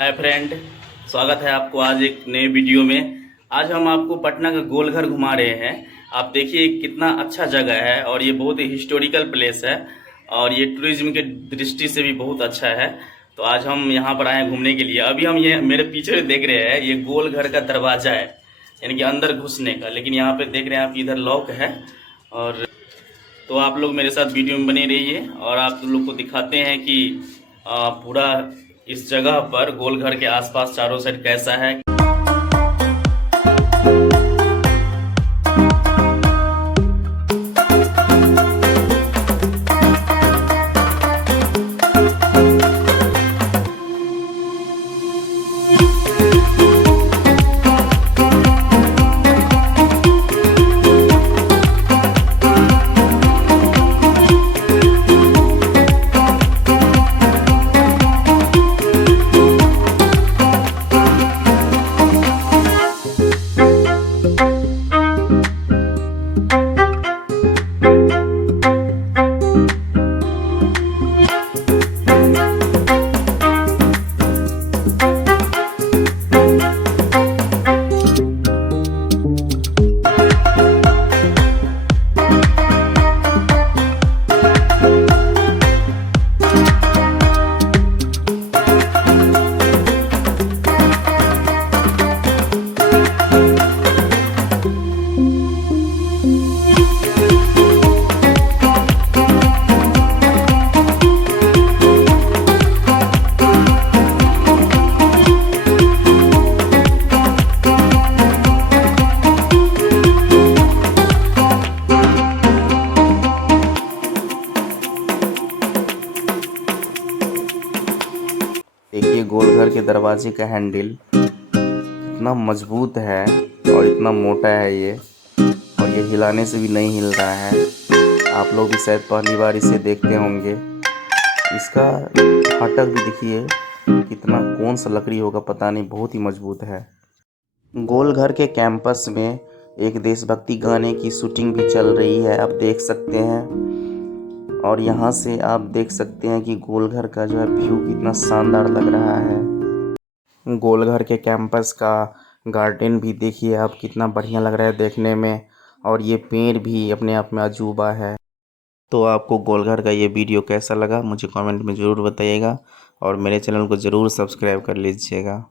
Hi friend, स्वागत है आपको आज एक नए वीडियो में। आज हम आपको पटना का गोलघर घुमा रहे हैं। आप देखिए कितना अच्छा जगह है और ये बहुत ही हिस्टोरिकल प्लेस है और ये टूरिज्म के दृष्टि से भी बहुत अच्छा है। तो आज हम यहाँ पर आए हैं घूमने के लिए। अभी हम ये मेरे पीछे देख रहे हैं, ये गोलघर का दरवाजा है, यानी कि अंदर घुसने का। लेकिन यहाँ पे देख रहे हैं आप, इधर लॉक है। और तो आप लोग मेरे साथ वीडियो में बने रहिए और आप लोग को दिखाते हैं कि पूरा इस जगह पर गोलघर के आसपास चारों साइड कैसा है। देखिए गोलघर के दरवाजे का हैंडल कितना मजबूत है और इतना मोटा है ये, और ये हिलाने से भी नहीं हिल रहा है। आप लोग भी शायद पहली बार इसे देखते होंगे। इसका फाटक भी देखिए कितना, कौन सा लकड़ी होगा पता नहीं, बहुत ही मजबूत है। गोलघर के कैंपस में एक देशभक्ति गाने की शूटिंग भी चल रही है, आप देख सकते हैं। और यहाँ से आप देख सकते हैं कि गोलघर का जो है व्यू कितना शानदार लग रहा है। गोलघर के कैंपस का गार्डन भी देखिए आप, कितना बढ़िया लग रहा है देखने में। और ये पेड़ भी अपने आप में अजूबा है। तो आपको गोलघर का ये वीडियो कैसा लगा मुझे कमेंट में ज़रूर बताइएगा और मेरे चैनल को ज़रूर सब्सक्राइब कर लीजिएगा।